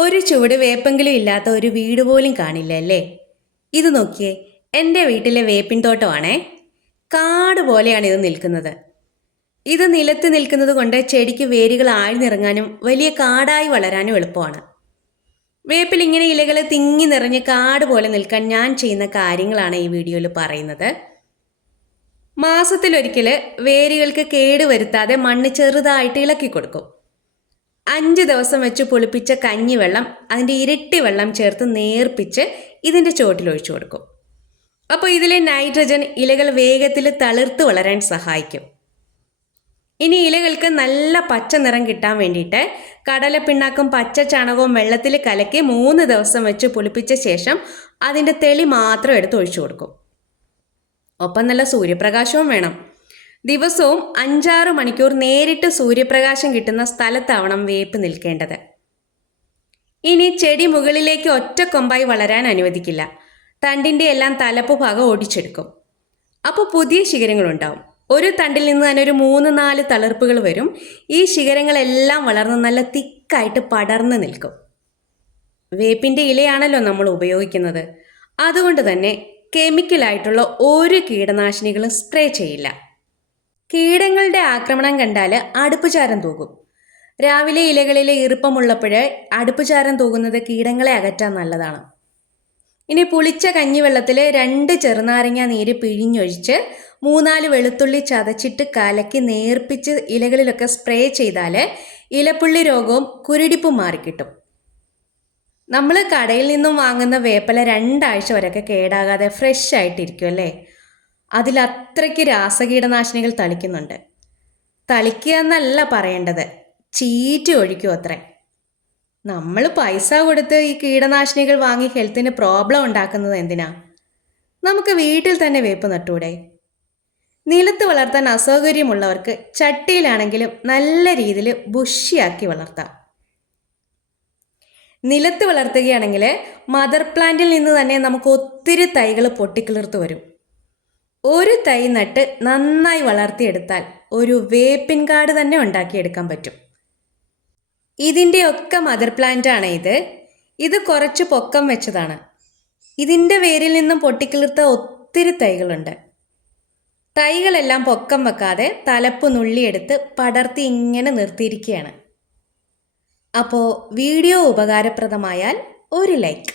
ഒരു ചുവട് വേപ്പെങ്കിലും ഇല്ലാത്ത ഒരു വീട് പോലും കാണില്ല അല്ലേ? ഇത് നോക്കിയേ, എൻ്റെ വീട്ടിലെ വേപ്പിൻ തോട്ടമാണേ. കാട് പോലെയാണ് ഇത് നിൽക്കുന്നത്. ഇത് നിലത്ത് നിൽക്കുന്നത് കൊണ്ട് ചെടിക്ക് വേരുകൾ ആഴ്ന്നിറങ്ങാനും വലിയ കാടായി വളരാനും എളുപ്പമാണ്. വേപ്പിൽ ഇങ്ങനെ ഇലകൾ തിങ്ങി നിറഞ്ഞ് കാട് പോലെ നിൽക്കാൻ ഞാൻ ചെയ്യുന്ന കാര്യങ്ങളാണ് ഈ വീഡിയോയിൽ പറയുന്നത്. മാസത്തിലൊരിക്കൽ വേരുകൾക്ക് കേടുവരുത്താതെ മണ്ണ് ചെറുതായിട്ട് ഇളക്കി കൊടുക്കും. 5 ദിവസം വെച്ച് പുളിപ്പിച്ച കഞ്ഞിവെള്ളം അതിൻ്റെ ഇരട്ടി വെള്ളം ചേർത്ത് നേർപ്പിച്ച് ഇതിൻ്റെ ചുവട്ടിൽ ഒഴിച്ചു കൊടുക്കും. അപ്പോൾ ഇതിലെ നൈട്രജൻ ഇലകൾ വേഗത്തിൽ തളിർത്ത് വളരാൻ സഹായിക്കും. ഇനി ഇലകൾക്ക് നല്ല പച്ച നിറം കിട്ടാൻ വേണ്ടിയിട്ട് കടലപ്പിണ്ണാക്കും പച്ച ചാണകവും വെള്ളത്തിൽ കലക്കി 3 ദിവസം വെച്ച് പുളിപ്പിച്ച ശേഷം അതിൻ്റെ തെളി മാത്രം എടുത്ത് ഒഴിച്ചു കൊടുക്കും. ഒപ്പം നല്ല സൂര്യപ്രകാശവും വേണം. ദിവസവും 5-6 മണിക്കൂർ നേരിട്ട് സൂര്യപ്രകാശം കിട്ടുന്ന സ്ഥലത്താവണം വേപ്പ് നിൽക്കേണ്ടത്. ഇനി ചെടി മുകളിലേക്ക് ഒറ്റ കൊമ്പായി വളരാൻ അനുവദിക്കില്ല. തണ്ടിൻ്റെ എല്ലാം തലപ്പ് ഭാഗം ഒടിച്ചെടുക്കും. അപ്പോൾ പുതിയ ശിഖരങ്ങളുണ്ടാവും. ഒരു തണ്ടിൽ നിന്ന് തന്നെ ഒരു 3-4 തളിർപ്പുകൾ വരും. ഈ ശിഖരങ്ങളെല്ലാം വളർന്ന് നല്ല തിക്കായിട്ട് പടർന്ന് നിൽക്കും. വേപ്പിൻ്റെ ഇലയാണല്ലോ നമ്മൾ ഉപയോഗിക്കുന്നത്. അതുകൊണ്ട് തന്നെ കെമിക്കലായിട്ടുള്ള ഒരു കീടനാശിനികളും സ്പ്രേ ചെയ്യില്ല. കീടങ്ങളുടെ ആക്രമണം കണ്ടാൽ അടുപ്പുചാരം തൂകും. രാവിലെ ഇലകളിലെ ഈർപ്പമുള്ളപ്പോഴേ അടുപ്പുചാരം തൂകുന്നത് കീടങ്ങളെ അകറ്റാൻ നല്ലതാണ്. ഇനി പുളിച്ച കഞ്ഞിവെള്ളത്തിൽ 2 ചെറുനാരങ്ങ നീര് പിഴിഞ്ഞൊഴിച്ച് 3-4 വെളുത്തുള്ളി ചതച്ചിട്ട് കലക്കി നേർപ്പിച്ച് ഇലകളിലൊക്കെ സ്പ്രേ ചെയ്താൽ ഇലപ്പുള്ളി രോഗവും കുരുടിപ്പും മാറിക്കിട്ടും. നമ്മൾ കടയിൽ നിന്നും വാങ്ങുന്ന വേപ്പില 2 ആഴ്ച വരെയൊക്കെ കേടാകാതെ ഫ്രഷ് ആയിട്ടിരിക്കും അല്ലേ? അതിലത്രയ്ക്ക് രാസകീടനാശിനികൾ തളിക്കുന്നുണ്ട്. തളിക്കുക എന്നല്ല പറയേണ്ടത്, ചീറ്റി ഒഴിക്കും അത്രേ. നമ്മൾ പൈസ കൊടുത്ത് ഈ കീടനാശിനികൾ വാങ്ങി ഹെൽത്തിന് പ്രോബ്ലം ഉണ്ടാക്കുന്നത് എന്തിനാ? നമുക്ക് വീട്ടിൽ തന്നെ വേപ്പ് നട്ടൂടെ? നിലത്ത് വളർത്താൻ അസൗകര്യമുള്ളവർക്ക് ചട്ടിയിലാണെങ്കിലും നല്ല രീതിയിൽ ബുഷിയാക്കി വളർത്താം. നിലത്ത് വളർത്തുകയാണെങ്കിൽ മദർ പ്ലാന്റിൽ നിന്ന് തന്നെ നമുക്ക് ഒത്തിരി തൈകൾ പൊട്ടിക്കിളിർത്ത് വരും. ഒരു തൈ നട്ട് നന്നായി വളർത്തിയെടുത്താൽ ഒരു വേപ്പിൻ കാട് തന്നെ ഉണ്ടാക്കിയെടുക്കാൻ പറ്റും. ഇതിൻ്റെയൊക്കെ മദർ പ്ലാന്റ് ആണ് ഇത്. ഇത് കുറച്ച് പൊക്കം വെച്ചതാണ്. ഇതിൻ്റെ വേരിൽ നിന്നും പൊട്ടിക്കിളിർത്ത ഒത്തിരി തൈകളുണ്ട്. തൈകളെല്ലാം പൊക്കം വെക്കാതെ തലപ്പ് നുള്ളിയെടുത്ത് പടർത്തി ഇങ്ങനെ നിർത്തിയിരിക്കുകയാണ്. അപ്പോൾ വീഡിയോ ഉപകാരപ്രദമായാൽ ഒരു ലൈക്ക്.